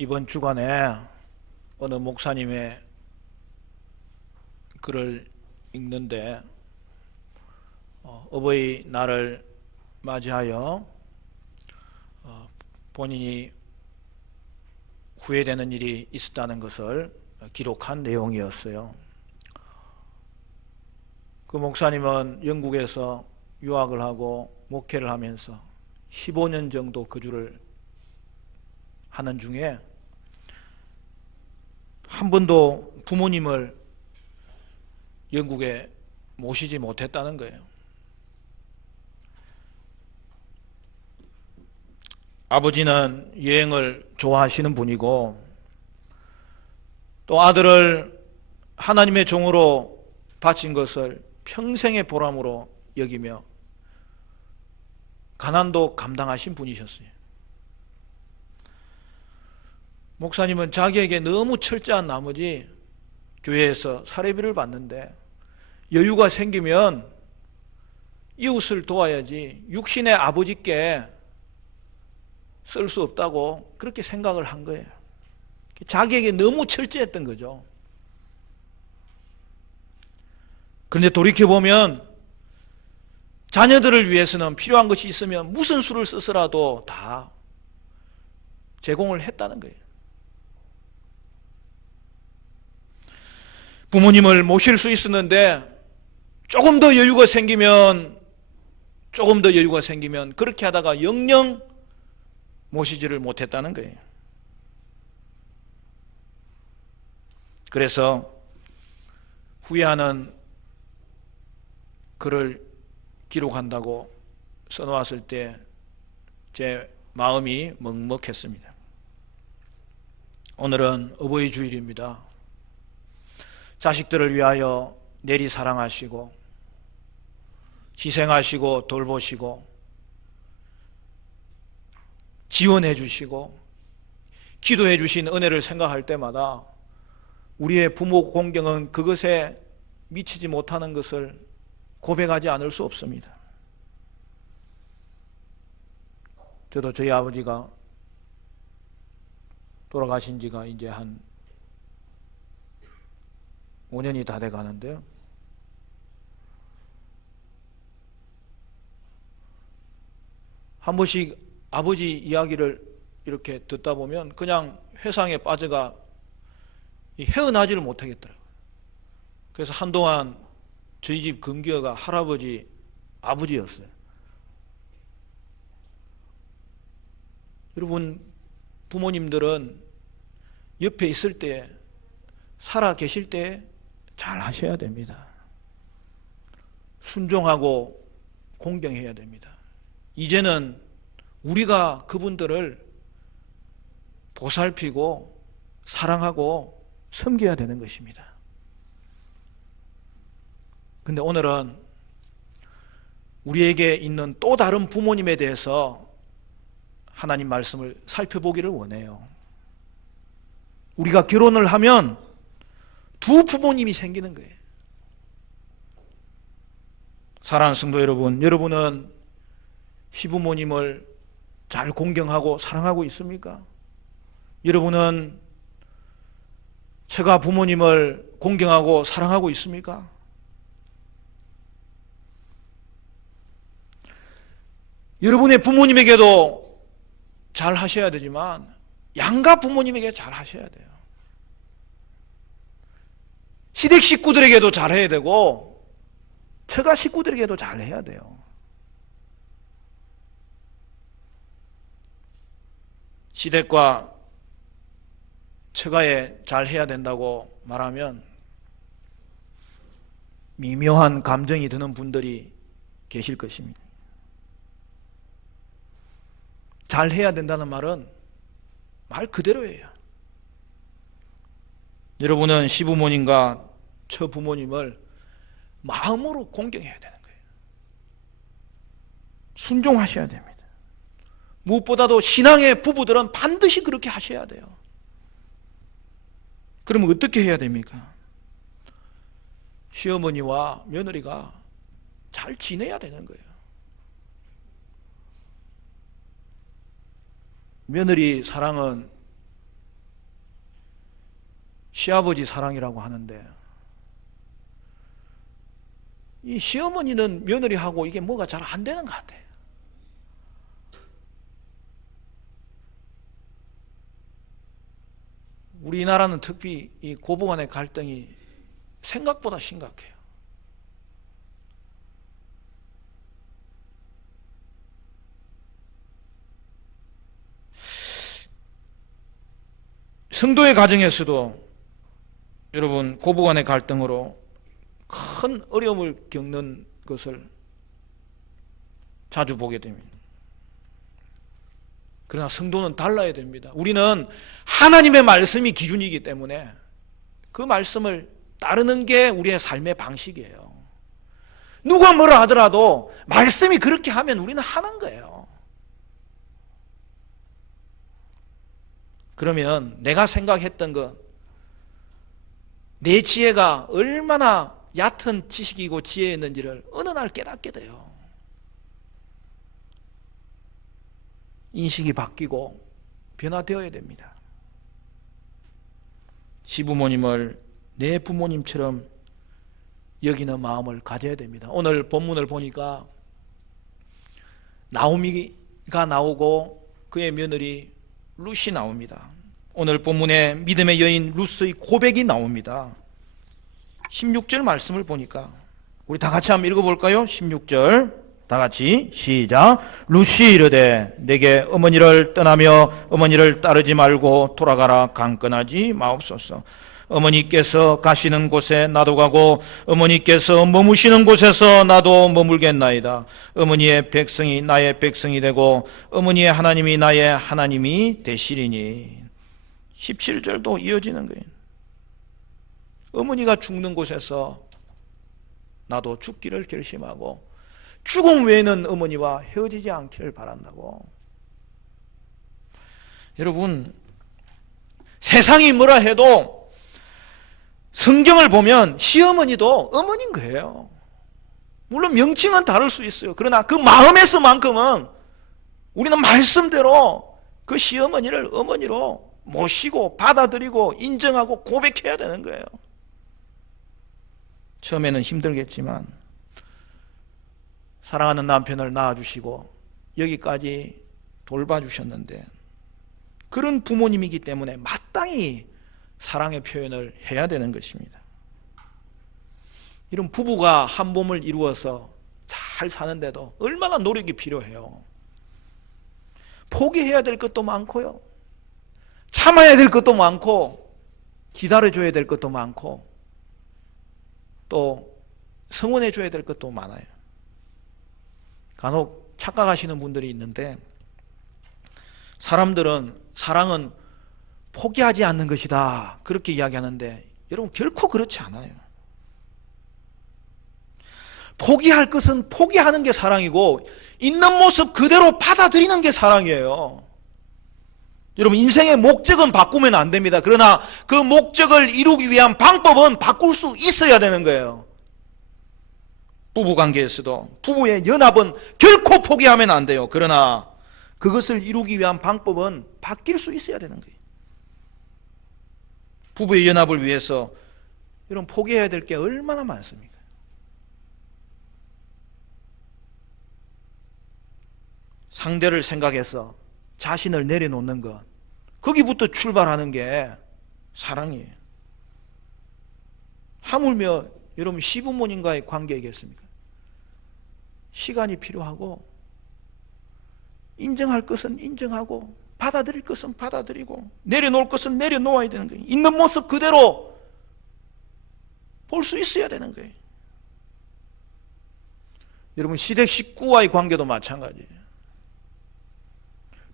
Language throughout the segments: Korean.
이번 주간에 어느 목사님의 글을 읽는데 어버이날을 맞이하여 본인이 후회되는 일이 있었다는 것을 기록한 내용이었어요. 그 목사님은 영국에서 유학을 하고 목회를 하면서 15년 정도 거주를 하는 중에 한 번도 부모님을 영국에 모시지 못했다는 거예요. 아버지는 여행을 좋아하시는 분이고 또 아들을 하나님의 종으로 바친 것을 평생의 보람으로 여기며 가난도 감당하신 분이셨어요. 목사님은 자기에게 너무 철저한 나머지 교회에서 사례비를 받는데 여유가 생기면 이웃을 도와야지 육신의 아버지께 쓸 수 없다고 그렇게 생각을 한 거예요. 자기에게 너무 철저했던 거죠. 그런데 돌이켜보면 자녀들을 위해서는 필요한 것이 있으면 무슨 수를 써서라도 다 제공을 했다는 거예요. 부모님을 모실 수 있었는데 조금 더 여유가 생기면 그렇게 하다가 영영 모시지를 못했다는 거예요. 그래서 후회하는 글을 기록한다고 써놓았을 때 제 마음이 먹먹했습니다. 오늘은 어버이 주일입니다. 자식들을 위하여 내리 사랑하시고 희생하시고 돌보시고 지원해 주시고 기도해 주신 은혜를 생각할 때마다 우리의 부모 공경은 그것에 미치지 못하는 것을 고백하지 않을 수 없습니다. 저도 저희 아버지가 돌아가신 지가 이제 한 5년이 다 돼 가는데요. 한 번씩 아버지 이야기를 이렇게 듣다 보면 그냥 회상에 빠져가 헤어나지를 못하겠더라고요. 그래서 한동안 저희 집 금기어가 할아버지, 아버지였어요. 여러분, 부모님들은 옆에 있을 때, 살아 계실 때 잘 하셔야 됩니다. 순종하고 공경해야 됩니다. 이제는 우리가 그분들을 보살피고 사랑하고 섬겨야 되는 것입니다. 그런데 오늘은 우리에게 있는 또 다른 부모님에 대해서 하나님 말씀을 살펴보기를 원해요. 우리가 결혼을 하면 두 부모님이 생기는 거예요. 사랑하는 성도 여러분, 여러분은 시부모님을 잘 공경하고 사랑하고 있습니까? 여러분은 처가 부모님을 공경하고 사랑하고 있습니까? 여러분의 부모님에게도 잘 하셔야 되지만 양가 부모님에게 잘 하셔야 돼요. 시댁 식구들에게도 잘해야 되고 처가 식구들에게도 잘해야 돼요. 시댁과 처가에 잘해야 된다고 말하면 미묘한 감정이 드는 분들이 계실 것입니다. 잘해야 된다는 말은 말 그대로예요. 여러분은 시부모님과 처부모님을 마음으로 공경해야 되는 거예요. 순종하셔야 됩니다. 무엇보다도 신앙의 부부들은 반드시 그렇게 하셔야 돼요. 그러면 어떻게 해야 됩니까? 시어머니와 며느리가 잘 지내야 되는 거예요. 며느리 사랑은 시아버지 사랑이라고 하는데, 이 시어머니는 며느리하고 이게 뭐가 잘 안 되는 것 같아요. 우리나라는 특히 이 고부간의 갈등이 생각보다 심각해요. 성도의 가정에서도 여러분 고부간의 갈등으로 큰 어려움을 겪는 것을 자주 보게 됩니다. 그러나 성도는 달라야 됩니다. 우리는 하나님의 말씀이 기준이기 때문에 그 말씀을 따르는 게 우리의 삶의 방식이에요. 누가 뭐라 하더라도 말씀이 그렇게 하면 우리는 하는 거예요. 그러면 내가 생각했던 것, 내 지혜가 얼마나 얕은 지식이고 지혜였는지를 어느 날 깨닫게 돼요. 인식이 바뀌고 변화되어야 됩니다. 시부모님을 내 부모님처럼 여기는 마음을 가져야 됩니다. 오늘 본문을 보니까 나오미가 나오고 그의 며느리 룻이 나옵니다. 오늘 본문에 믿음의 여인 룻의 고백이 나옵니다. 16절 말씀을 보니까 우리 다 같이 한번 읽어볼까요? 16절 다 같이 시작. 룻이 이르되 내게 어머니를 떠나며 어머니를 따르지 말고 돌아가라. 강건하지 마옵소서. 어머니께서 가시는 곳에 나도 가고 어머니께서 머무시는 곳에서 나도 머물겠나이다. 어머니의 백성이 나의 백성이 되고 어머니의 하나님이 나의 하나님이 되시리니. 17절도 이어지는 거예요. 어머니가 죽는 곳에서 나도 죽기를 결심하고 죽음 외에는 어머니와 헤어지지 않기를 바란다고. 여러분, 세상이 뭐라 해도 성경을 보면 시어머니도 어머니인 거예요. 물론 명칭은 다를 수 있어요. 그러나 그 마음에서만큼은 우리는 말씀대로 그 시어머니를 어머니로 모시고 받아들이고 인정하고 고백해야 되는 거예요. 처음에는 힘들겠지만 사랑하는 남편을 낳아주시고 여기까지 돌봐주셨는데 그런 부모님이기 때문에 마땅히 사랑의 표현을 해야 되는 것입니다. 이런 부부가 한 몸을 이루어서 잘 사는데도 얼마나 노력이 필요해요. 포기해야 될 것도 많고요, 참아야 될 것도 많고, 기다려줘야 될 것도 많고, 또 성원해줘야 될 것도 많아요. 간혹 착각하시는 분들이 있는데, 사람들은 사랑은 포기하지 않는 것이다 그렇게 이야기하는데, 여러분 결코 그렇지 않아요. 포기할 것은 포기하는 게 사랑이고 있는 모습 그대로 받아들이는 게 사랑이에요. 여러분, 인생의 목적은 바꾸면 안 됩니다. 그러나 그 목적을 이루기 위한 방법은 바꿀 수 있어야 되는 거예요. 부부관계에서도 부부의 연합은 결코 포기하면 안 돼요. 그러나 그것을 이루기 위한 방법은 바뀔 수 있어야 되는 거예요. 부부의 연합을 위해서 여러분 포기해야 될 게 얼마나 많습니까? 상대를 생각해서 자신을 내려놓는 것, 거기부터 출발하는 게 사랑이에요. 하물며 여러분 시부모님과의 관계이겠습니까? 시간이 필요하고 인정할 것은 인정하고 받아들일 것은 받아들이고 내려놓을 것은 내려놓아야 되는 거예요. 있는 모습 그대로 볼 수 있어야 되는 거예요. 여러분 시댁 식구와의 관계도 마찬가지예요.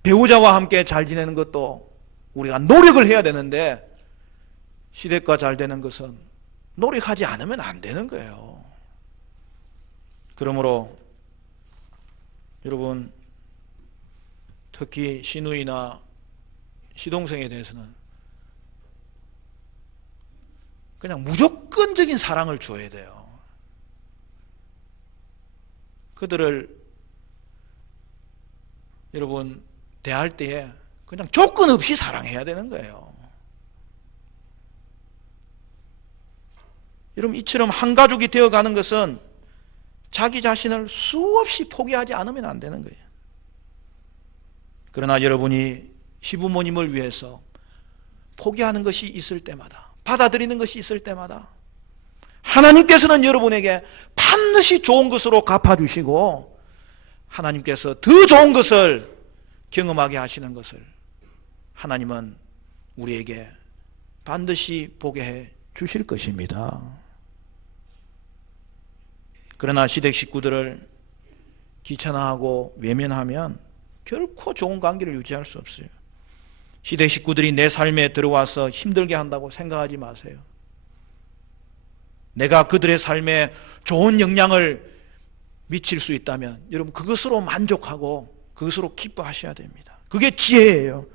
배우자와 함께 잘 지내는 것도 우리가 노력을 해야 되는데 시댁과 잘 되는 것은 노력하지 않으면 안 되는 거예요. 그러므로 여러분 특히 시누이나 시동생에 대해서는 그냥 무조건적인 사랑을 줘야 돼요. 그들을 여러분 대할 때에 그냥 조건 없이 사랑해야 되는 거예요. 여러분, 이처럼 한 가족이 되어가는 것은 자기 자신을 수없이 포기하지 않으면 안 되는 거예요. 그러나 여러분이 시부모님을 위해서 포기하는 것이 있을 때마다, 받아들이는 것이 있을 때마다 하나님께서는 여러분에게 반드시 좋은 것으로 갚아주시고 하나님께서 더 좋은 것을 경험하게 하시는 것을 하나님은 우리에게 반드시 보게 해 주실 것입니다. 그러나 시댁 식구들을 귀찮아하고 외면하면 결코 좋은 관계를 유지할 수 없어요. 시댁 식구들이 내 삶에 들어와서 힘들게 한다고 생각하지 마세요. 내가 그들의 삶에 좋은 영향을 미칠 수 있다면 여러분 그것으로 만족하고 그것으로 기뻐하셔야 됩니다. 그게 지혜예요.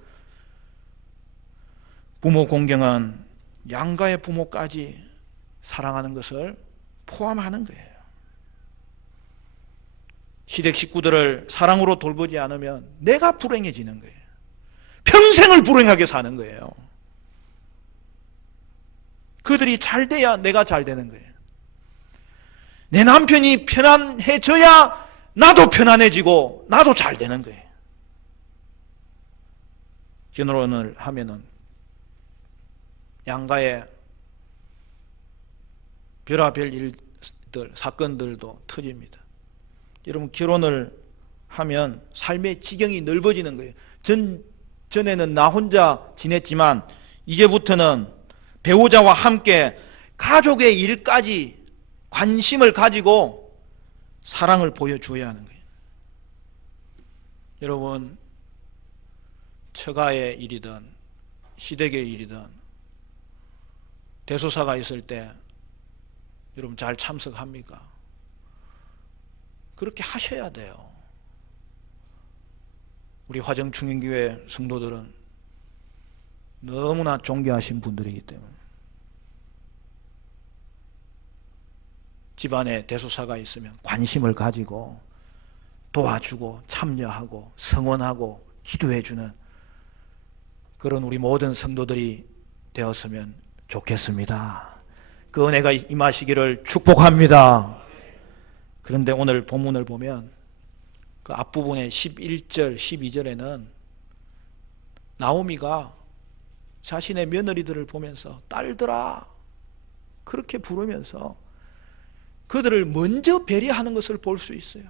부모 공경은 양가의 부모까지 사랑하는 것을 포함하는 거예요. 시댁 식구들을 사랑으로 돌보지 않으면 내가 불행해지는 거예요. 평생을 불행하게 사는 거예요. 그들이 잘 돼야 내가 잘 되는 거예요. 내 남편이 편안해져야 나도 편안해지고 나도 잘 되는 거예요. 결혼을 하면은 양가의 별의별 일들, 사건들도 터집니다. 여러분 결혼을 하면 삶의 지경이 넓어지는 거예요. 전에는 나 혼자 지냈지만 이제부터는 배우자와 함께 가족의 일까지 관심을 가지고 사랑을 보여줘야 하는 거예요. 여러분 처가의 일이든 시댁의 일이든 대소사가 있을 때 여러분 잘 참석합니까? 그렇게 하셔야 돼요. 우리 화정충인교회 성도들은 너무나 존귀하신 분들이기 때문에 집안에 대소사가 있으면 관심을 가지고 도와주고 참여하고 성원하고 기도해주는 그런 우리 모든 성도들이 되었으면 좋겠습니다. 그 은혜가 임하시기를 축복합니다. 그런데 오늘 본문을 보면 그 앞부분에 11절, 12절에는 나오미가 자신의 며느리들을 보면서 딸들아 그렇게 부르면서 그들을 먼저 배려하는 것을 볼 수 있어요.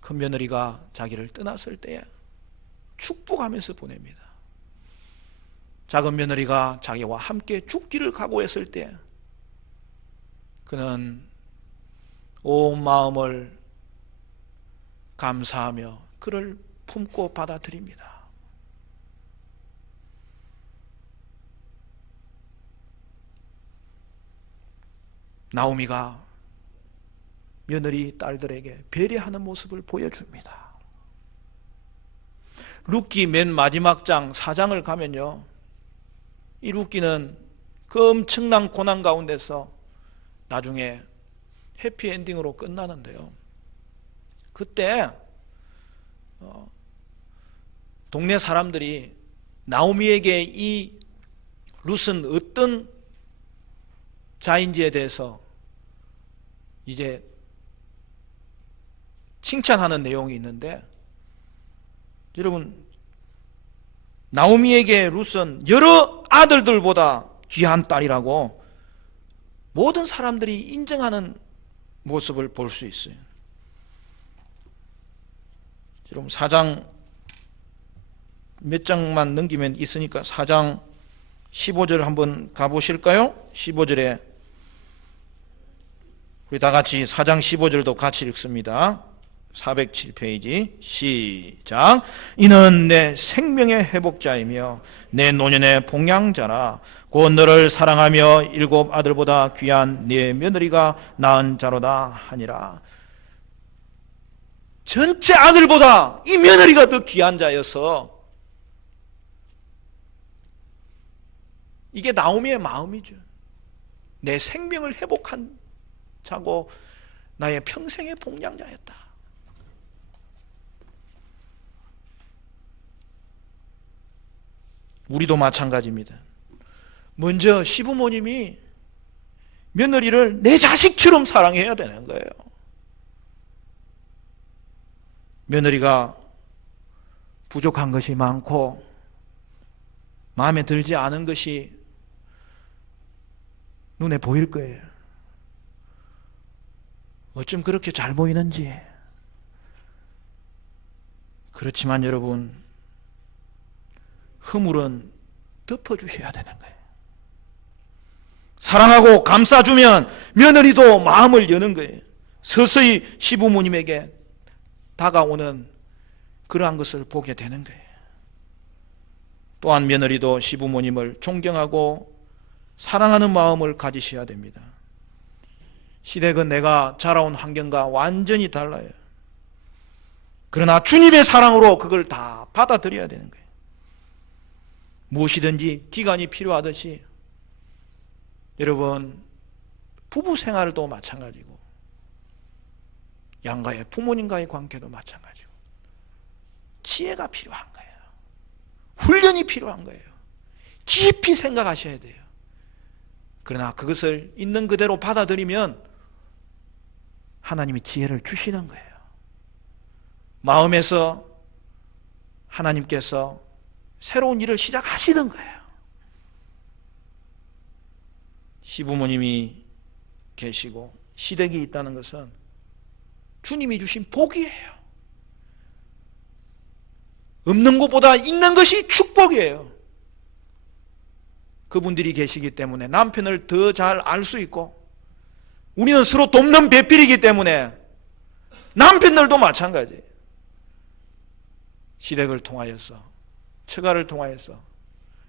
큰 며느리가 자기를 떠났을 때 축복하면서 보냅니다. 작은 며느리가 자기와 함께 죽기를 각오했을 때 그는 온 마음을 감사하며 그를 품고 받아들입니다. 나오미가 며느리 딸들에게 배려하는 모습을 보여줍니다. 룻기 맨 마지막 장 4장을 가면요, 이 룻기는 그 엄청난 고난 가운데서 나중에 해피엔딩으로 끝나는데요, 그때 동네 사람들이 나오미에게 이 룻은 어떤 자인지에 대해서 이제 칭찬하는 내용이 있는데, 여러분 나오미에게 룻은 여러 아들들보다 귀한 딸이라고 모든 사람들이 인정하는 모습을 볼 수 있어요. 여러분 4장 몇 장만 넘기면 있으니까 4장 15절 한번 가보실까요? 15절에 우리 다 같이 4장 15절도 같이 읽습니다. 407페이지 시작. 이는 내 생명의 회복자이며 내 노년의 봉양자라. 곧 너를 사랑하며 7 아들보다 귀한 네 며느리가 낳은 자로다 하니라. 전체 아들보다 이 며느리가 더 귀한 자여서 이게 나오미의 마음이죠. 내 생명을 회복한 자고 나의 평생의 봉양자였다. 우리도 마찬가지입니다. 먼저 시부모님이 며느리를 내 자식처럼 사랑해야 되는 거예요. 며느리가 부족한 것이 많고 마음에 들지 않은 것이 눈에 보일 거예요. 어쩜 그렇게 잘 보이는지. 그렇지만 여러분, 허물은 덮어주셔야 되는 거예요. 사랑하고 감싸주면 며느리도 마음을 여는 거예요. 서서히 시부모님에게 다가오는 그러한 것을 보게 되는 거예요. 또한 며느리도 시부모님을 존경하고 사랑하는 마음을 가지셔야 됩니다. 시댁은 내가 자라온 환경과 완전히 달라요. 그러나 주님의 사랑으로 그걸 다 받아들여야 되는 거예요. 무엇이든지 기간이 필요하듯이 여러분, 부부 생활도 마찬가지고 양가의 부모님과의 관계도 마찬가지고 지혜가 필요한 거예요. 훈련이 필요한 거예요. 깊이 생각하셔야 돼요. 그러나 그것을 있는 그대로 받아들이면 하나님이 지혜를 주시는 거예요. 마음에서 하나님께서 새로운 일을 시작하시는 거예요. 시부모님이 계시고 시댁이 있다는 것은 주님이 주신 복이에요. 없는 것보다 있는 것이 축복이에요. 그분들이 계시기 때문에 남편을 더 잘 알 수 있고, 우리는 서로 돕는 배필이기 때문에 남편들도 마찬가지예요. 시댁을 통하여서, 처가를 통하여서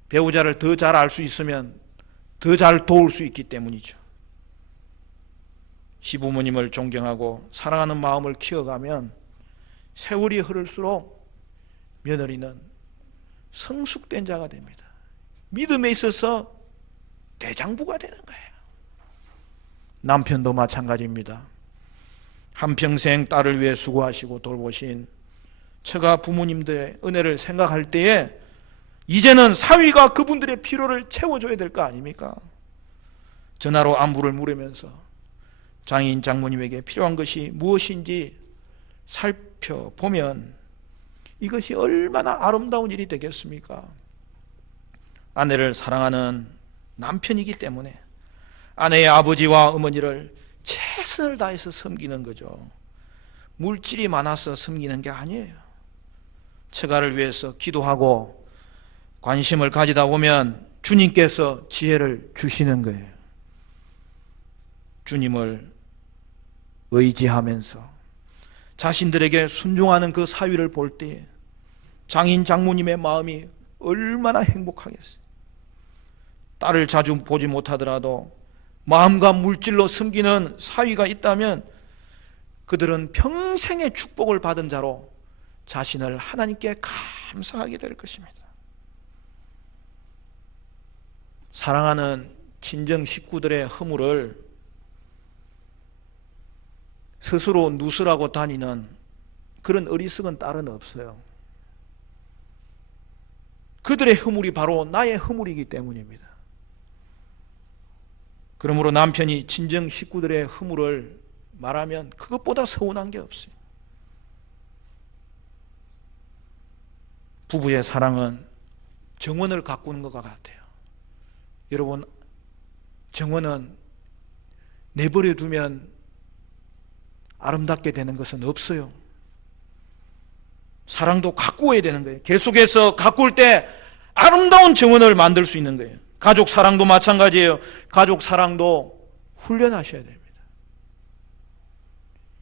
배우자를 더 잘 알 수 있으면 더 잘 도울 수 있기 때문이죠. 시부모님을 존경하고 사랑하는 마음을 키워가면 세월이 흐를수록 며느리는 성숙된 자가 됩니다. 믿음에 있어서 대장부가 되는 거예요. 남편도 마찬가지입니다. 한평생 딸을 위해 수고하시고 돌보신 처가 부모님들의 은혜를 생각할 때에 이제는 사위가 그분들의 필요를 채워줘야 될 거 아닙니까? 전화로 안부를 물으면서 장인 장모님에게 필요한 것이 무엇인지 살펴보면 이것이 얼마나 아름다운 일이 되겠습니까? 아내를 사랑하는 남편이기 때문에 아내의 아버지와 어머니를 최선을 다해서 섬기는 거죠. 물질이 많아서 섬기는 게 아니에요. 처가를 위해서 기도하고 관심을 가지다 보면 주님께서 지혜를 주시는 거예요. 주님을 의지하면서 자신들에게 순종하는 그 사위를 볼 때 장인 장모님의 마음이 얼마나 행복하겠어요. 딸을 자주 보지 못하더라도 마음과 물질로 섬기는 사위가 있다면 그들은 평생의 축복을 받은 자로 자신을 하나님께 감사하게 될 것입니다. 사랑하는 친정 식구들의 허물을 스스로 누설하고 다니는 그런 어리석은 딸은 없어요. 그들의 허물이 바로 나의 허물이기 때문입니다. 그러므로 남편이 친정 식구들의 허물을 말하면 그것보다 서운한 게 없어요. 부부의 사랑은 정원을 가꾸는 것과 같아요. 여러분, 정원은 내버려 두면 아름답게 되는 것은 없어요. 사랑도 가꾸어야 되는 거예요. 계속해서 가꿀 때 아름다운 정원을 만들 수 있는 거예요. 가족 사랑도 마찬가지예요. 가족 사랑도 훈련하셔야 됩니다.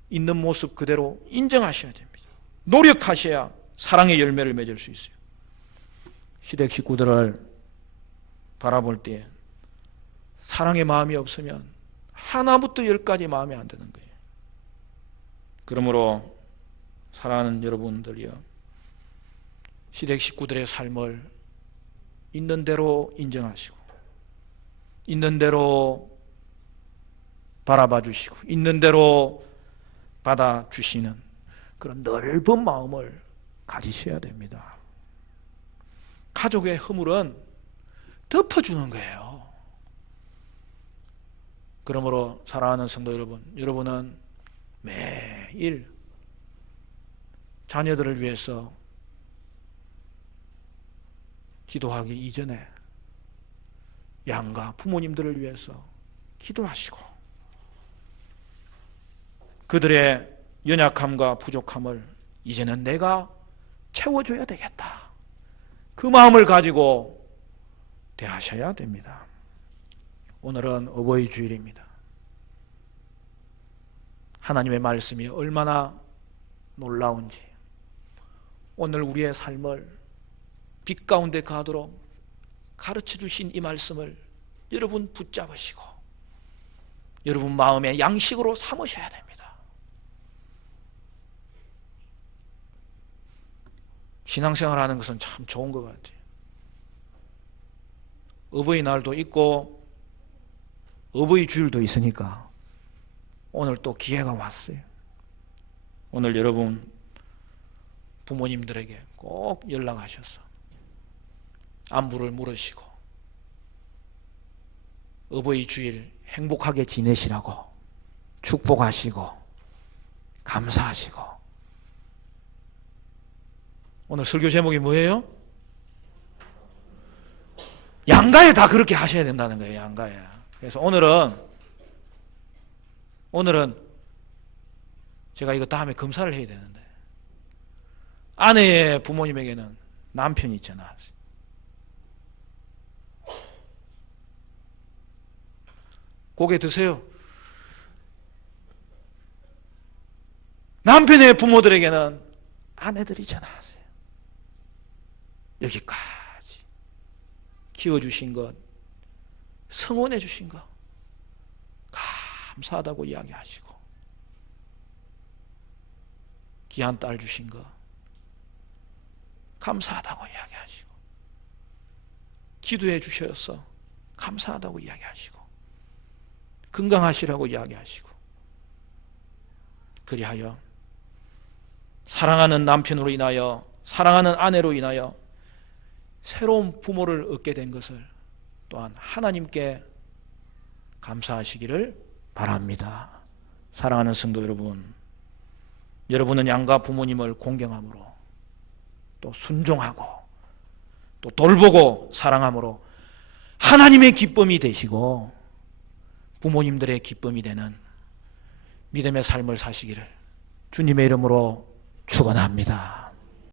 있는 모습 그대로 인정하셔야 됩니다. 노력하셔야 사랑의 열매를 맺을 수 있어요. 시댁 식구들을 바라볼 때 사랑의 마음이 없으면 하나부터 열까지 마음에 안 드는 거예요. 그러므로 사랑하는 여러분들이요, 시댁 식구들의 삶을 있는 대로 인정하시고 있는 대로 바라봐 주시고 있는 대로 받아주시는 그런 넓은 마음을 가지셔야 됩니다. 가족의 허물은 덮어주는 거예요. 그러므로 사랑하는 성도 여러분, 여러분은 매일 자녀들을 위해서 기도하기 이전에 양가 부모님들을 위해서 기도하시고 그들의 연약함과 부족함을 이제는 내가 채워줘야 되겠다, 그 마음을 가지고 대하셔야 됩니다. 오늘은 어버이 주일입니다. 하나님의 말씀이 얼마나 놀라운지 오늘 우리의 삶을 빛 가운데 가도록 가르쳐 주신 이 말씀을 여러분 붙잡으시고 여러분 마음의 양식으로 삼으셔야 됩니다. 신앙생활하는 것은 참 좋은 것 같아요. 어버이날도 있고 어버이 주일도 있으니까 오늘 또 기회가 왔어요. 오늘 여러분 부모님들에게 꼭 연락하셔서 안부를 물으시고 어버이 주일 행복하게 지내시라고 축복하시고 감사하시고. 오늘 설교 제목이 뭐예요? 양가에 다 그렇게 하셔야 된다는 거예요. 양가에. 그래서 오늘은 제가 이거 다음에 검사를 해야 되는데 아내의 부모님에게는 남편이 있잖아. 고개 드세요. 남편의 부모들에게는 아내들이잖아. 여기까지 키워주신 것, 성원해 주신 것 감사하다고 이야기하시고 귀한 딸 주신 것 감사하다고 이야기하시고 기도해 주셔서 감사하다고 이야기하시고 건강하시라고 이야기하시고 그리하여 사랑하는 남편으로 인하여 사랑하는 아내로 인하여 새로운 부모를 얻게 된 것을 또한 하나님께 감사하시기를 바랍니다. 사랑하는 성도 여러분, 여러분은 양가 부모님을 공경함으로 또 순종하고 또 돌보고 사랑함으로 하나님의 기쁨이 되시고 부모님들의 기쁨이 되는 믿음의 삶을 사시기를 주님의 이름으로 축원합니다.